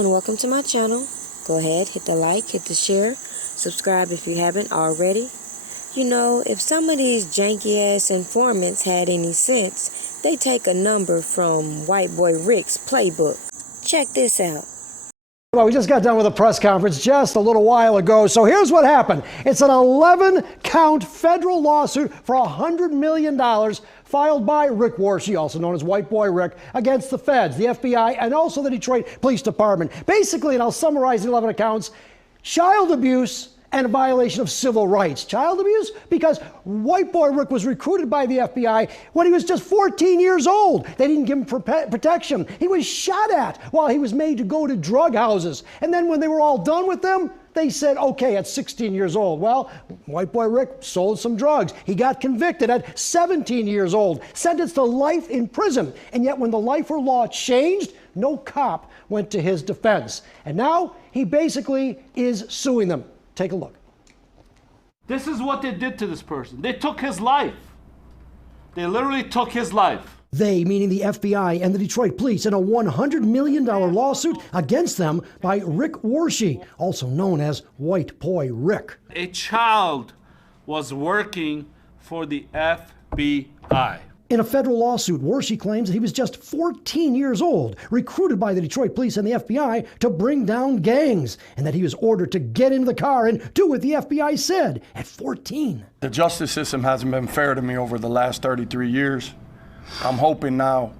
and welcome to my channel. Go ahead, hit the like, hit the share, subscribe if you haven't already. You know, if some of these janky ass informants had any sense, they take a number from White Boy Rick's playbook. Check this out. Well, we just got done with a press conference just a little while ago, so here's what happened. It's an 11-count federal lawsuit for $100 million filed by Rick Warshie, also known as White Boy Rick, against the feds, the FBI, and also the Detroit Police Department. Basically, and I'll summarize the 11 accounts, child abuse and a violation of civil rights. Child abuse because White Boy Rick was recruited by the FBI when he was just 14 years old. They didn't give him protection. He was shot at while he was made to go to drug houses. And then when they were all done with them, they said, okay, at 16 years old. Well, White Boy Rick sold some drugs. He got convicted at 17 years old, sentenced to life in prison. And yet when the lifer law changed, no cop went to his defense. And now he basically is suing them. Take a look. This is what they did to this person. They took his life. They literally took his life. They, meaning the FBI and the Detroit police, in a $100 million lawsuit against them by Rick Warshie, also known as White Boy Rick. A child was working for the FBI. In a federal lawsuit, Warshie claims that he was just 14 years old, recruited by the Detroit police and the FBI to bring down gangs, and that he was ordered to get into the car and do what the FBI said at 14. The justice system hasn't been fair to me over the last 33 years. I'm hoping now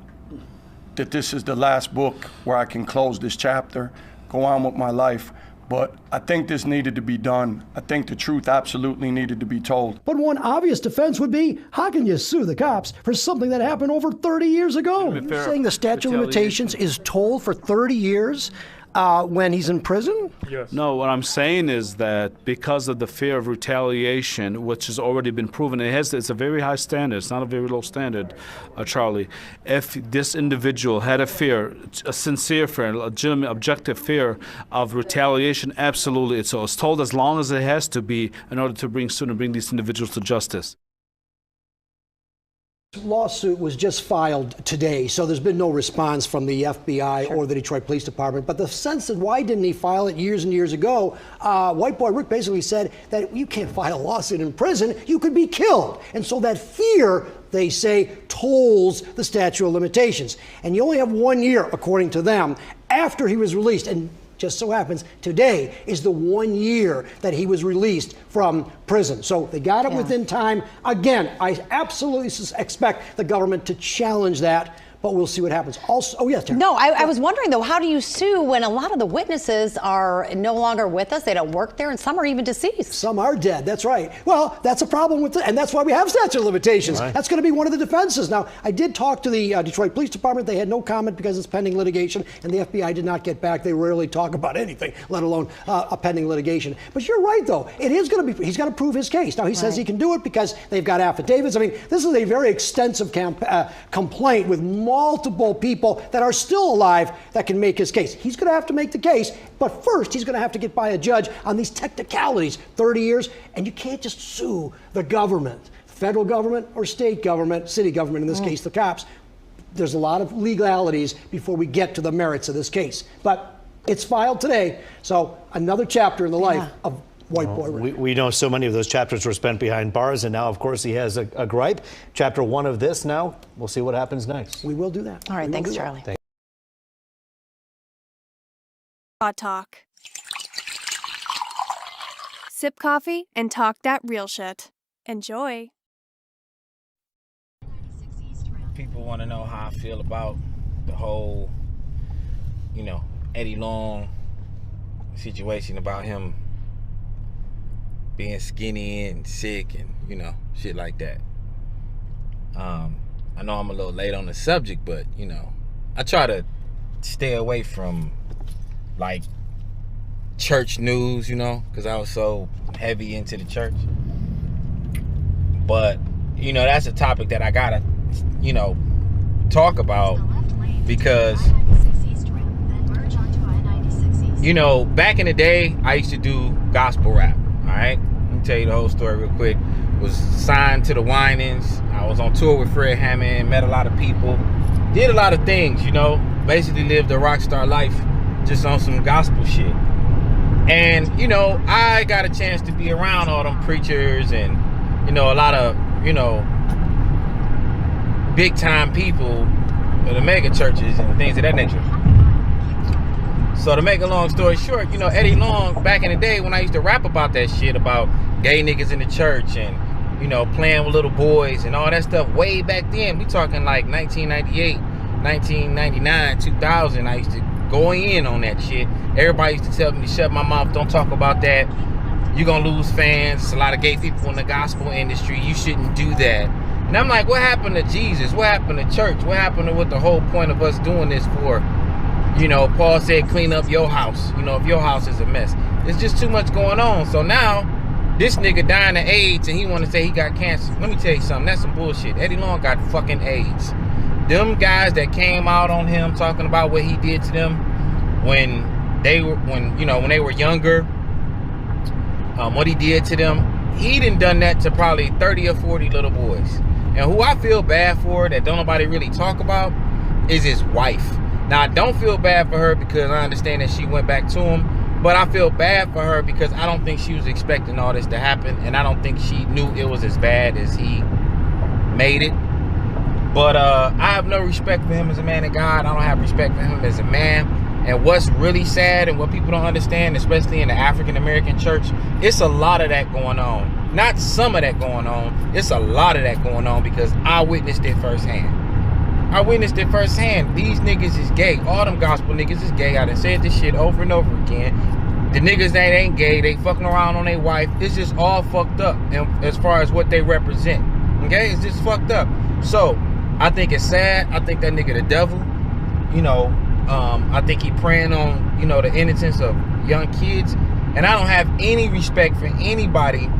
that this is the last book where I can close this chapter, go on with my life. But I think this needed to be done. I think the truth absolutely needed to be told. But one obvious defense would be, how can you sue the cops for something that happened over 30 years ago? You're saying the statute of limitations is told for 30 years when he's in prison? Yes. No, what I'm saying is that because of the fear of retaliation, which has already been proven, it's a very high standard. It's not a very low standard, Charlie. If this individual had a fear, a sincere fear, a legitimate, objective fear of retaliation, absolutely. It's told as long as it has to be in order to bring these individuals to justice. Lawsuit was just filed today, so there's been no response from the FBI or the Detroit Police Department. But the sense that why didn't he file it years and years ago, White Boy Rick basically said that you can't file a lawsuit in prison, you could be killed. And so that fear, they say, tolls the statute of limitations. And you only have 1 year, according to them, after he was released. And just so happens today is the 1 year that he was released from prison. So they got it within time. Again, I absolutely expect the government to challenge that, but we'll see what happens. Also, oh yes, Tara. No, I was wondering though, how do you sue when a lot of the witnesses are no longer with us? They don't work there, and some are even deceased. Some are dead. That's right. Well, that's a problem with it, and that's why we have statute of limitations. Right. That's going to be one of the defenses. Now, I did talk to the Detroit Police Department. They had no comment because it's pending litigation, and the FBI did not get back. They rarely talk about anything, let alone a pending litigation. But you're right, though. It is going to be. He's got to prove his case. Now he says he can do it because they've got affidavits. I mean, this is a very extensive complaint with multiple people that are still alive that can make his case. He's going to have to make the case, but first he's going to have to get by a judge on these technicalities. 30 years, and you can't just sue the government, federal government or state government, city government in this case, the cops. There's a lot of legalities before we get to the merits of this case. But it's filed today, so another chapter in the life of White Boy Rick. We know so many of those chapters were spent behind bars, and now, of course, he has a gripe. Chapter 1 of this now. We'll see what happens next. We will do that. All right, thanks, Charlie. Hot Talk. Sip coffee and talk that real shit. Enjoy. People want to know how I feel about the whole, Eddie Long situation, about him being skinny and sick and, shit like that. I know I'm a little late on the subject, but, I try to stay away from, like, church news, because I was so heavy into the church. But, that's a topic that I gotta, talk about because, back in the day, I used to do gospel rap, all right? Let me tell you the whole story real quick. Was signed to the Winans. I was on tour with Fred Hammond, met a lot of people, did a lot of things, basically lived a rock star life just on some gospel shit. And, you know, I got a chance to be around all them preachers and, you know, a lot of, you know, big time people in the mega churches and things of that nature. So to make a long story short, you know, Eddie Long, back in the day when I used to rap about that shit, about gay niggas in the church and, you know, playing with little boys and all that stuff way back then, we talking like 1998, 1999, 2000, I used to go in on that shit. Everybody used to tell me to shut my mouth, don't talk about that. You're gonna lose fans. There's a lot of gay people in the gospel industry. You shouldn't do that. And I'm like, what happened to Jesus? What happened to church? What happened to what the whole point of us doing this for? You know, Paul said, clean up your house. You know, if your house is a mess. There's just too much going on. So now, this nigga dying of AIDS and he want to say he got cancer. Let me tell you something. That's some bullshit. Eddie Long got fucking AIDS. Them guys that came out on him talking about what he did to them when they were younger, what he did to them, he done that to probably 30 or 40 little boys. And who I feel bad for that don't nobody really talk about is his wife. Now, I don't feel bad for her because I understand that she went back to him, but I feel bad for her because I don't think she was expecting all this to happen, and I don't think she knew it was as bad as he made it. But I have no respect for him as a man of God. I don't have respect for him as a man. And what's really sad and what people don't understand, especially in the African-American church, it's a lot of that going on. Not some of that going on. It's a lot of that going on because I witnessed it firsthand. I witnessed it firsthand. These niggas is gay. All them gospel niggas is gay. I done said this shit over and over again. The niggas that ain't gay, they fucking around on their wife. It's just all fucked up and as far as what they represent. Okay? It's just fucked up. So, I think it's sad. I think that nigga the devil. You know, I think he preying on, you know, the innocence of young kids. And I don't have any respect for anybody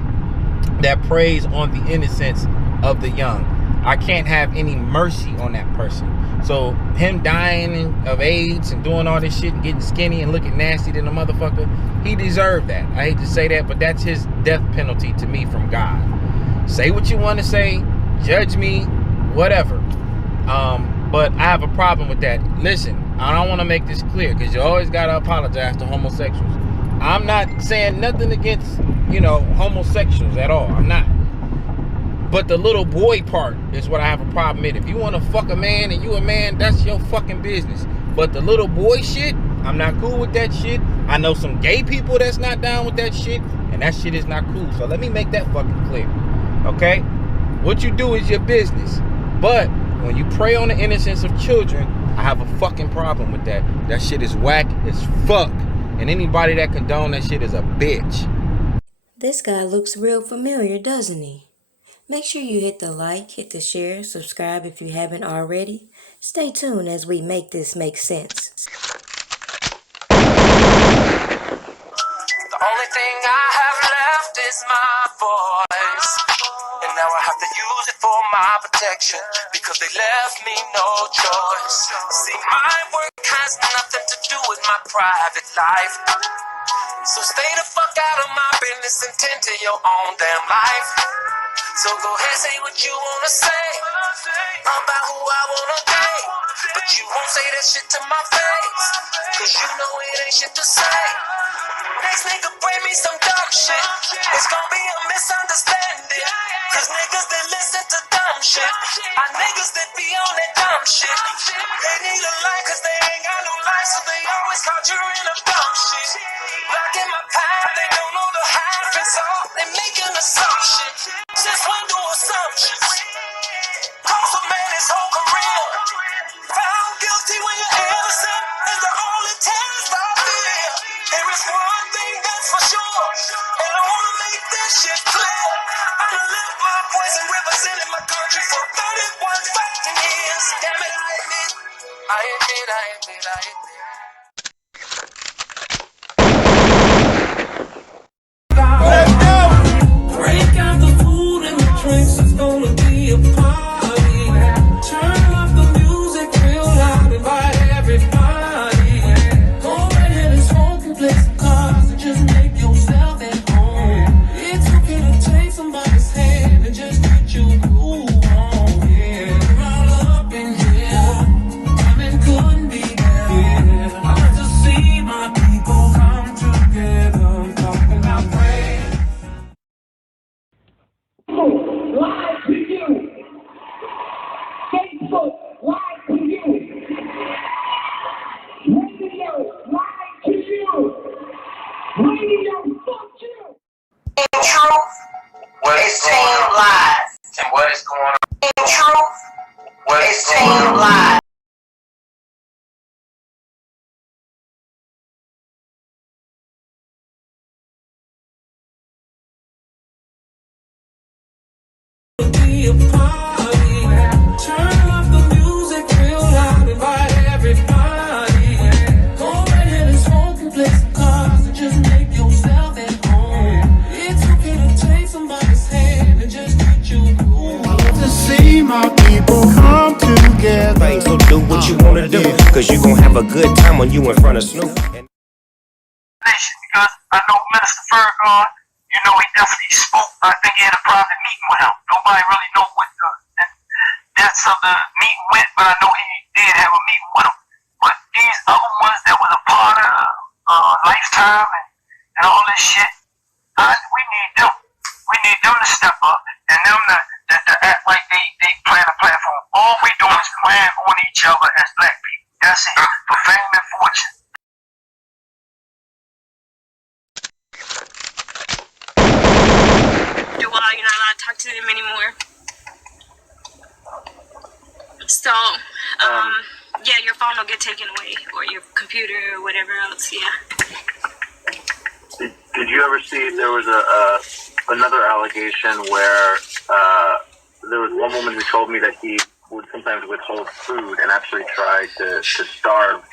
that preys on the innocence of the young. I can't have any mercy on that person. So him dying of AIDS and doing all this shit and getting skinny and looking nasty to the motherfucker, he deserved that. I hate to say that, but that's his death penalty to me from God. Say what you want to say, judge me, whatever. But I have a problem with that. Listen, I don't want to make this clear because you always got to apologize to homosexuals. I'm not saying nothing against, you know, homosexuals at all. I'm not. But the little boy part is what I have a problem with. If you want to fuck a man and you a man, that's your fucking business. But the little boy shit, I'm not cool with that shit. I know some gay people that's not down with that shit, and that shit is not cool. So let me make that fucking clear. Okay? What you do is your business. But when you prey on the innocence of children, I have a fucking problem with that. That shit is whack as fuck. And anybody that condone that shit is a bitch. This guy looks real familiar, doesn't he? Make sure you hit the like, hit the share, subscribe if you haven't already. Stay tuned as we make this make sense. The only thing I have left is my voice. And now I have to use it for my protection because they left me no choice. See, my work has nothing to do with my private life. So stay the fuck out of my business and tend to your own damn life. So go ahead, say what you wanna say about who I wanna date. But you won't say that shit to my face, cause you know it ain't shit to say. Next nigga bring me some dumb shit, it's gonna be a misunderstanding. Cause niggas that listen to dumb shit are niggas that be on that dumb shit. They need a life cause they ain't got no life, so they always conjuring up dumb shit. Back in my path, they don't know the half and so they making assumptions. Since when do assumptions cost a man his whole career? Found guilty when you're innocent is the only test I fear. There is one thing that's for sure, and I wanna make this shit clear. I done lived my voice and represented my country for 31 fucking years. Damn it, I admit. Let's go! Break out the food and the drinks, it's gonna be a party. Turn off the music real loud, invite everybody. Go right ahead and smoke and play some cards and just make yourself at home. It's okay to take somebody's hand and just get you groove on. Yeah, we're all up in here, I mean couldn't be better. Be a party. Turn off the music real loud. Invite everybody. Go right ahead and smoke and play some cards and just make yourself at home. It's okay to take somebody's hand and just get you cool. To see my people come together. Right, so do what you wanna do, cause you gon' have a good time when you in front of Snoop. Because I know Minister Farrakhan, you know, he definitely spoke. I think he had a private meeting with him. Nobody really know what the depths of the meeting went, but I know he did have a meeting with him. But these other ones that was a part of Lifetime and all this shit, we need them. We need them to step up and them to act like they plan a platform. All we do is plan on each other as black people. That's it. For fame and fortune. Well, you're not allowed to talk to them anymore. So, yeah, your phone will get taken away, or your computer, or whatever else. Yeah. Did you ever see there was another allegation where there was one woman who told me that he would sometimes withhold food and actually try to starve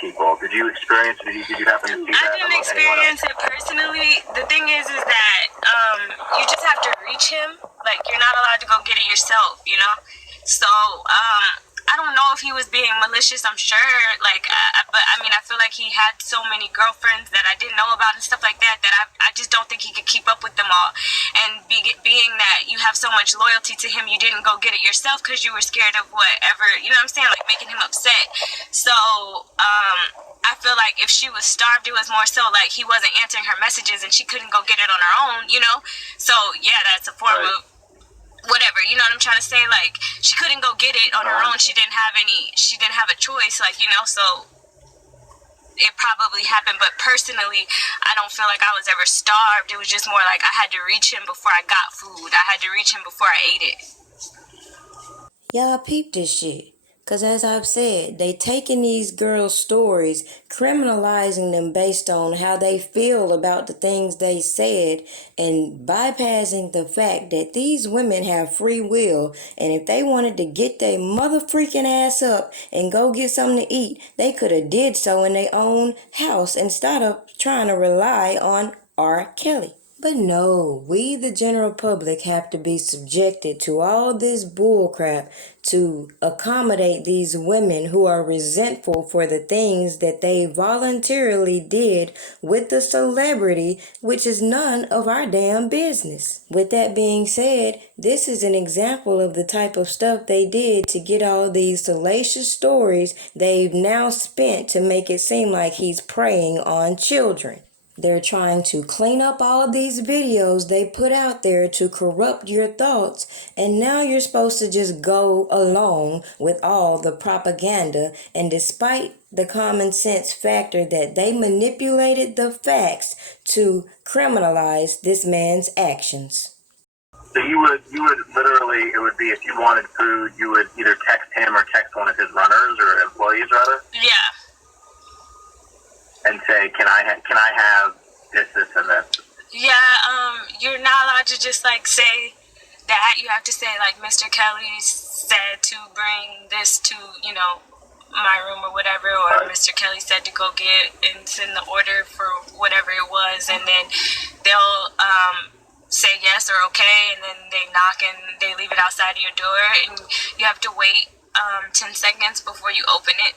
people? Did you experience? Did you happen to see that? I didn't experience it personally. The thing is that you just have to reach him. Like, you're not allowed to go get it yourself, you know. So I don't know if he was being malicious. I'm sure, like, but I mean, I feel like he had so many girlfriends that I didn't know about and stuff like that. That I just don't think he could keep up with them all. And being that you have so much loyalty to him, you didn't go get it yourself because you were scared of whatever, you know what I'm saying, like making him upset. So I feel like if she was starved, it was more so like he wasn't answering her messages and she couldn't go get it on her own, you know. So yeah, that's a form of whatever, you know what I'm trying to say? Like, she couldn't go get it on her own. She didn't have a choice, like, you know, so it probably happened. But personally, I don't feel like I was ever starved. It was just more like I had to reach him before I got food. I had to reach him before I ate it. Y'all peep this shit. Because as I've said, they taking these girls' stories, criminalizing them based on how they feel about the things they said, and bypassing the fact that these women have free will, and if they wanted to get their mother freaking ass up and go get something to eat, they could have did so in their own house instead of trying to rely on R. Kelly. But no, we the general public have to be subjected to all this bullcrap to accommodate these women who are resentful for the things that they voluntarily did with the celebrity, which is none of our damn business. With that being said, this is an example of the type of stuff they did to get all these salacious stories they've now spent to make it seem like he's preying on children. They're trying to clean up all these videos they put out there to corrupt your thoughts, and now you're supposed to just go along with all the propaganda, and despite the common sense factor that they manipulated the facts to criminalize this man's actions. So you would literally, it would be if you wanted food, you would either text him or text one of his runners or employees rather? Yeah. And say, can I have this, and this? Yeah, you're not allowed to just like say that. You have to say like Mr. Kelly said to bring this to, you know, my room or whatever, or Mr. Kelly said to go get and send the order for whatever it was, and then they'll say yes or okay, and then they knock and they leave it outside of your door, and you have to wait 10 seconds before you open it.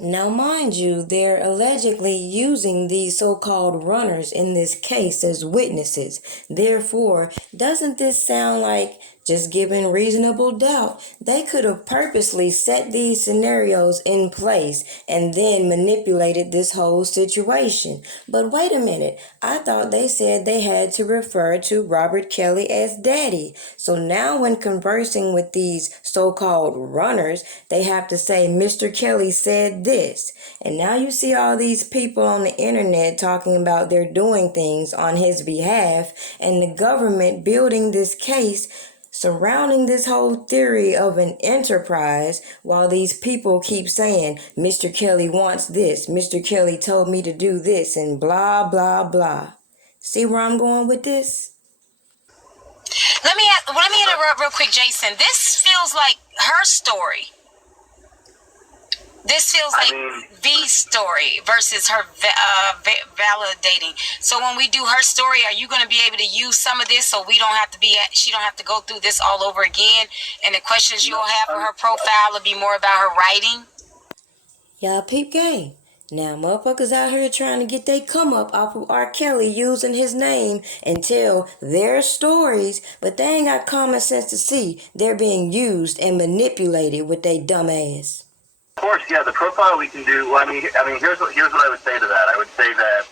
Now, mind you, they're allegedly using these so-called runners in this case as witnesses. Therefore, doesn't this sound like, just given reasonable doubt, they could have purposely set these scenarios in place and then manipulated this whole situation? But wait a minute, I thought they said they had to refer to Robert Kelly as daddy. So now when conversing with these so-called runners, they have to say Mr. Kelly said this. And now you see all these people on the internet talking about they're doing things on his behalf, and the government building this case surrounding this whole theory of an enterprise, while these people keep saying, Mr. Kelly wants this, Mr. Kelly told me to do this, and blah, blah, blah. See where I'm going with this? Let me interrupt real quick, Jason. This feels like her story. This feels like V's story versus her validating. So when we do her story, are you going to be able to use some of this so she don't have to go through this all over again? And the questions you'll have for her profile will be more about her writing? Y'all peep game. Now motherfuckers out here trying to get they come up off of R. Kelly using his name and tell their stories, but they ain't got common sense to see they're being used and manipulated with they dumb ass. Of course, yeah, the profile we can do. Well, I mean, here's what I would say to that. I would say that,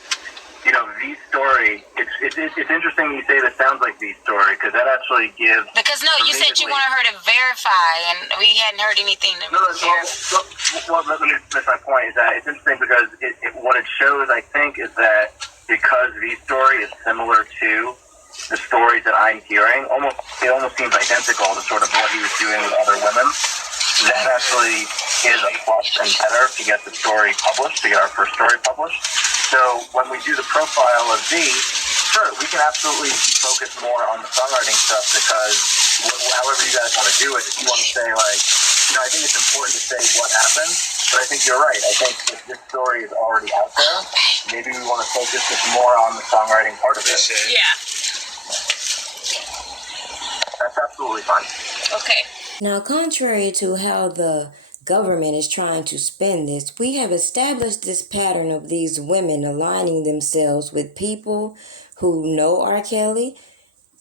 you know, V's story. It's interesting you say that sounds like V's story because that actually gives. Because you said you wanted her to verify, and we hadn't heard anything to verify. Well, let me finish my point. Is that it's interesting because what it shows, I think, is that because V's story is similar to the stories that I'm hearing, it almost seems identical to sort of what he was doing with other women. That actually is a plus and better to get the story published, to get our first story published. So when we do the profile of V, sure, we can absolutely focus more on the songwriting stuff because however you guys want to do it, if you want to say like, you know, I think it's important to say what happened, but I think you're right. I think if this story is already out there, maybe we want to focus just more on the songwriting part of it. Yeah. That's absolutely fine. Okay. Now, contrary to how the government is trying to spin this, we have established this pattern of these women aligning themselves with people who know R. Kelly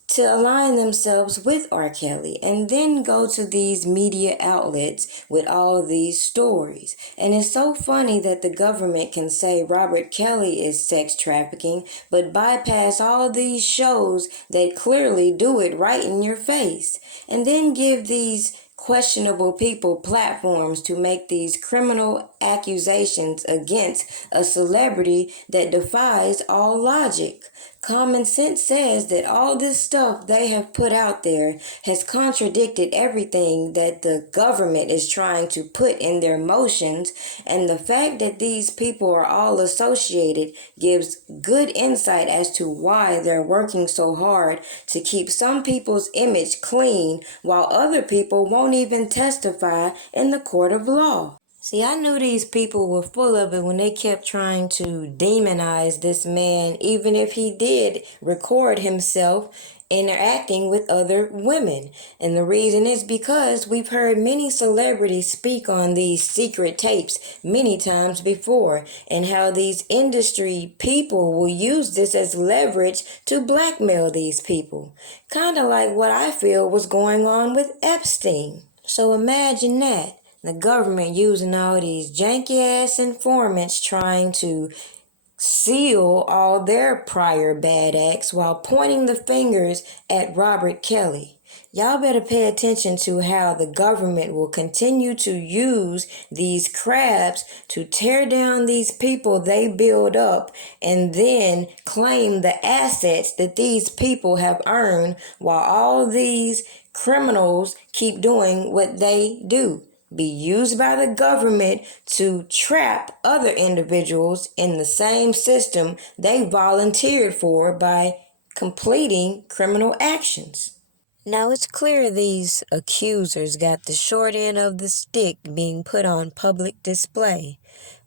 to align themselves with R. Kelly and then go to these media outlets with all these stories. And it's so funny that the government can say Robert Kelly is sex trafficking, but bypass all these shows that clearly do it right in your face, and then give these questionable people platforms to make these criminal accusations against a celebrity that defies all logic. Common sense says that all this stuff they have put out there has contradicted everything that the government is trying to put in their motions, and the fact that these people are all associated gives good insight as to why they're working so hard to keep some people's image clean while other people won't even testify in the court of law. See, I knew these people were full of it when they kept trying to demonize this man, even if he did record himself interacting with other women. And the reason is because we've heard many celebrities speak on these secret tapes many times before, and how these industry people will use this as leverage to blackmail these people. Kind of like what I feel was going on with Epstein. So imagine that. The government using all these janky ass informants trying to seal all their prior bad acts while pointing the fingers at Robert Kelly. Y'all better pay attention to how the government will continue to use these crabs to tear down these people they build up and then claim the assets that these people have earned while all these criminals keep doing what they do. Be used by the government to trap other individuals in the same system they volunteered for by completing criminal actions. Now it's clear these accusers got the short end of the stick being put on public display.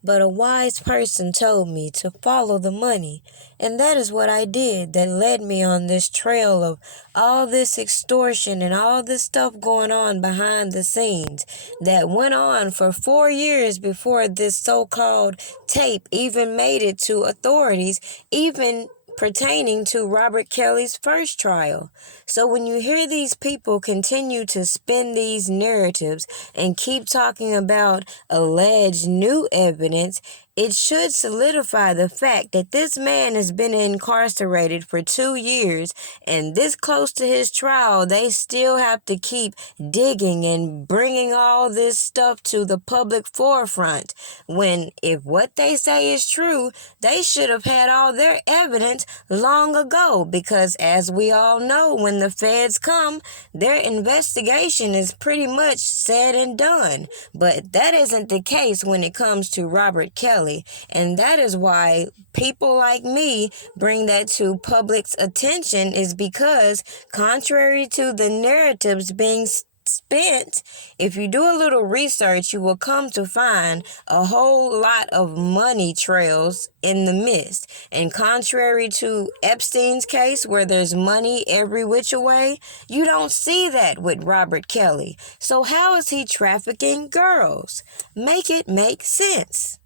But a wise person told me to follow the money, and that is what I did that led me on this trail of all this extortion and all this stuff going on behind the scenes that went on for 4 years before this so-called tape even made it to authorities, even pertaining to Robert Kelly's first trial. So when you hear these people continue to spin these narratives and keep talking about alleged new evidence, it should solidify the fact that this man has been incarcerated for 2 years, and this close to his trial, they still have to keep digging and bringing all this stuff to the public forefront, when if what they say is true, they should have had all their evidence long ago, because as we all know, when the feds come, their investigation is pretty much said and done. But that isn't the case when it comes to Robert Kelly. Kelly. And that is why people like me bring that to public's attention, is because contrary to the narratives being spent, if you do a little research, you will come to find a whole lot of money trails in the mist. And contrary to Epstein's case, where there's money every which way, you don't see that with Robert Kelly. So how is he trafficking girls? Make it make sense.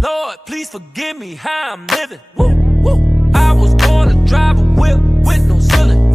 Lord, please forgive me how I'm living. I was born to drive a whip with no ceiling.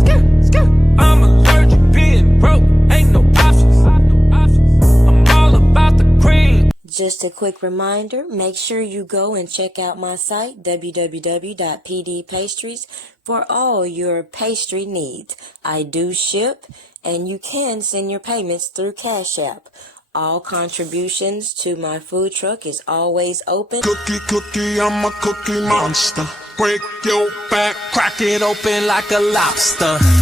I'm allergic, being broke, ain't no options. I'm all about the cream. Just a quick reminder, make sure you go and check out my site, www.pdpastries, for all your pastry needs. I do ship, and you can send your payments through Cash App. All contributions to my food truck is always open. Cookie, I'm a cookie monster. Break your back, crack it open like a lobster.